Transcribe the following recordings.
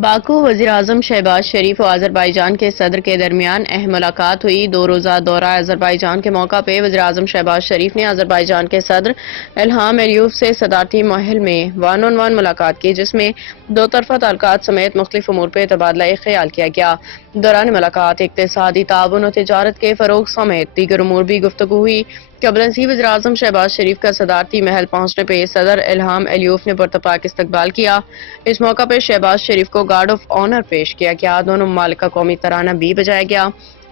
Baku وزیراعظم شہباز شریف و آذربائیجان کے صدر کے درمیان اہم ملاقات ہوئی۔ 2 روزہ دورہ آذربائیجان کے موقع پہ وزیراعظم شہباز شریف نے آذربائیجان کے صدر الہام علیوف سے صدارتی ماحول میں ون آن ون ملاقات کی، جس میں دو طرفہ تعلقات سمیت مختلف امور پہ تبادلہ خیال کیا گیا۔ دوران ملاقات اقتصادی تعاون و تجارت کے فروغ سمیت دیگر امور بھی گفتگو ہوئی۔ قبل ازیں وزیراعظم شہباز شریف کا صدارتی محل پہنچنے پہ صدر الہام علیوف نے پرتپاک استقبال کیا۔ اس موقع پہ شہباز شریف کو گارڈ آف آنر پیش کیا گیا۔ دونوں ممالک کا قومی ترانہ بھی بجایا گیا۔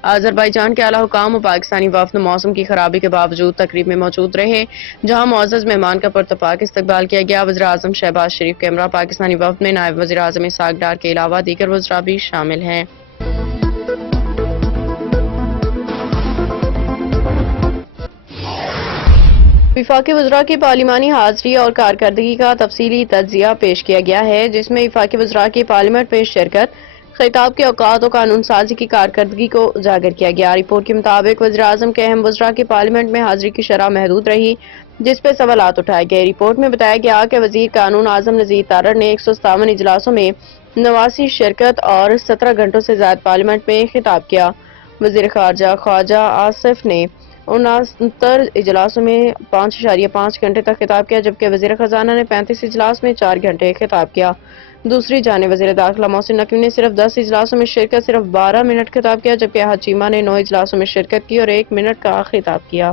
آذربائیجان کے اعلیٰ حکام و پاکستانی وفد موسم کی خرابی کے باوجود تقریب میں موجود رہے، جہاں معزز مہمان کا پرتپاک استقبال کیا گیا۔ وزیراعظم شہباز شریف کے ہمراہ پاکستانی وفد میں نائب وزیر اعظم اسحاق ڈار کے علاوہ دیگر وزراء بھی شامل ہیں۔ وفاقی وزراء کی پارلیمانی حاضری اور کارکردگی کا تفصیلی تجزیہ پیش کیا گیا ہے، جس میں وفاقی وزراء کی پارلیمنٹ میں شرکت، خطاب کے اوقات و قانون سازی کی کارکردگی کو اجاگر کیا گیا۔ رپورٹ کے مطابق وزیراعظم کے اہم وزراء کی پارلیمنٹ میں حاضری کی شرح محدود رہی، جس پہ سوالات اٹھائے گئے۔ رپورٹ میں بتایا گیا کہ وزیر قانون اعظم نذیر تارڑ نے 157 اجلاسوں میں 89 شرکت اور 17 گھنٹوں سے زائد پارلیمنٹ میں خطاب کیا۔ وزیر خارجہ خواجہ آصف نے 69 اجلاسوں میں 5.5 گھنٹے تک خطاب کیا، جبکہ وزیر خزانہ نے 35 اجلاس میں 4 گھنٹے خطاب کیا۔ دوسری جانب وزیر داخلہ محسن نقوی نے صرف 10 اجلاسوں میں شرکت، صرف 12 منٹ خطاب کیا، جبکہ احد چیمہ نے 9 اجلاسوں میں شرکت کی اور 1 منٹ کا خطاب کیا۔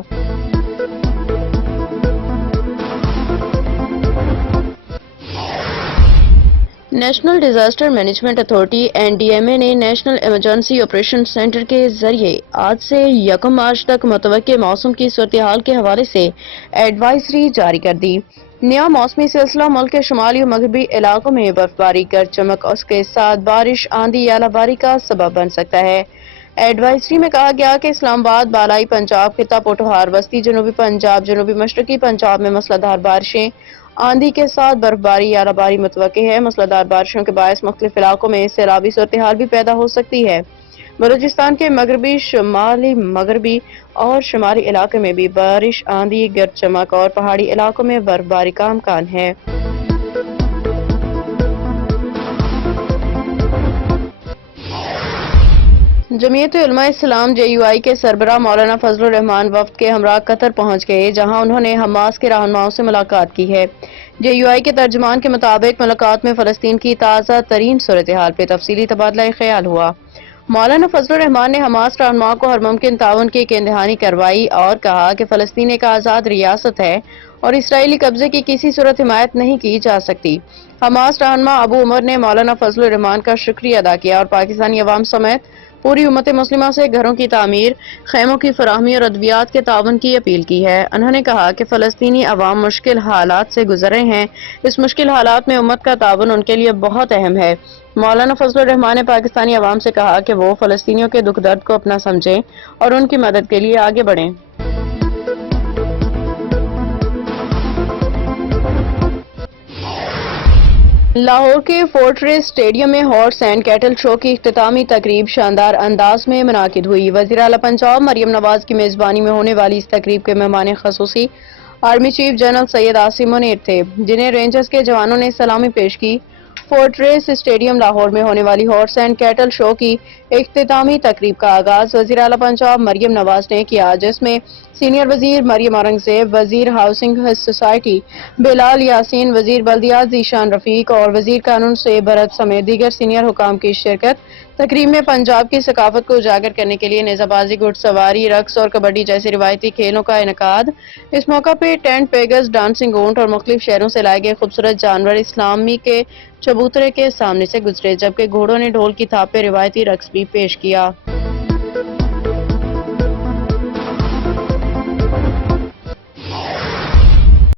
National disaster management authority (NDMA) نے نیشنل ایمرجنسی آپریشن سینٹر کے ذریعے آج سے 1 مارچ تک متوقع موسم کی صورتحال کے حوالے سے ایڈوائزری جاری کر دی۔ نیا موسمی سلسلہ ملک کے شمالی و مغربی علاقوں میں برفباری، گرج چمک اور اس کے ساتھ بارش، آندھی یا باری کا سبب بن سکتا ہے۔ ایڈوائزری میں کہا گیا کہ اسلام آباد، بالائی پنجاب، خطہ پوٹھوہار، وسطی جنوبی پنجاب، جنوبی مشرقی پنجاب میں موسلا دھار بارشیں، آندھی کے ساتھ برفباری یا باری متوقع ہے۔ موسلا دھار بارشوں کے باعث مختلف علاقوں میں سیلابی صورتحال بھی پیدا ہو سکتی ہے۔ بلوچستان کے مغربی، شمالی مغربی اور شمالی علاقے میں بھی بارش، آندھی، گرج چمک اور پہاڑی علاقوں میں برفباری کا امکان ہے۔ جمعیت علماء اسلام JUI کے سربراہ مولانا فضل الرحمان وفد کے ہمراہ قطر پہنچ گئے، جہاں انہوں نے حماس کے رہنماؤں سے ملاقات کی ہے۔ JUI کے ترجمان کے مطابق ملاقات میں فلسطین کی تازہ ترین صورتحال پہ تفصیلی تبادلہ خیال ہوا۔ مولانا فضل الرحمان نے حماس رہنماؤں کو ہر ممکن تعاون کی یقین دہانی کروائی اور کہا کہ فلسطین ایک آزاد ریاست ہے اور اسرائیلی قبضے کی کسی صورت حمایت نہیں کی جا سکتی۔ حماس رہنما ابو عمر نے مولانا فضل الرحمان کا شکریہ ادا کیا اور پاکستانی عوام سمیت پوری امت مسلمہ سے گھروں کی تعمیر، خیموں کی فراہمی اور ادویات کے تعاون کی اپیل کی ہے۔ انہوں نے کہا کہ فلسطینی عوام مشکل حالات سے گزر رہے ہیں، اس مشکل حالات میں امت کا تعاون ان کے لیے بہت اہم ہے۔ مولانا فضل الرحمان نے پاکستانی عوام سے کہا کہ وہ فلسطینیوں کے دکھ درد کو اپنا سمجھیں اور ان کی مدد کے لیے آگے بڑھیں۔ لاہور کے فورٹریس اسٹیڈیم میں ہارس اینڈ کیٹل شو کی اختتامی تقریب شاندار انداز میں منعقد ہوئی۔ وزیر اعلیٰ پنجاب مریم نواز کی میزبانی میں ہونے والی اس تقریب کے مہمان خصوصی army chief general Syed Asim Munir تھے، جنہیں رینجرز کے جوانوں نے سلامی پیش کی۔ فورٹریس اسٹیڈیم لاہور میں ہونے والی ہارس اینڈ کیٹل شو کی اختتامی تقریب کا آغاز وزیر اعلیٰ پنجاب مریم نواز نے کیا، جس میں سینئر وزیر مریم اورنگزیب، وزیر ہاؤسنگ سوسائٹی بلال یاسین، وزیر بلدیات ذیشان رفیق اور وزیر قانون سے بھرت سمیت دیگر سینئر حکام کی شرکت۔ تقریب میں پنجاب کی ثقافت کو اجاگر کرنے کے لیے نیزہ بازی، گھڑ سواری، رقص اور کبڈی جیسے روایتی کھیلوں کا انعقاد۔ اس موقع پہ ٹینٹ پیگز، ڈانسنگ اونٹ اور مختلف شہروں سے لائے گئے خوبصورت جانور اسلامی کے چبوترے کے سامنے سے گزرے، جبکہ گھوڑوں نے ڈھول کی تھاپ پہ روایتی رقص بھی پیش کیا۔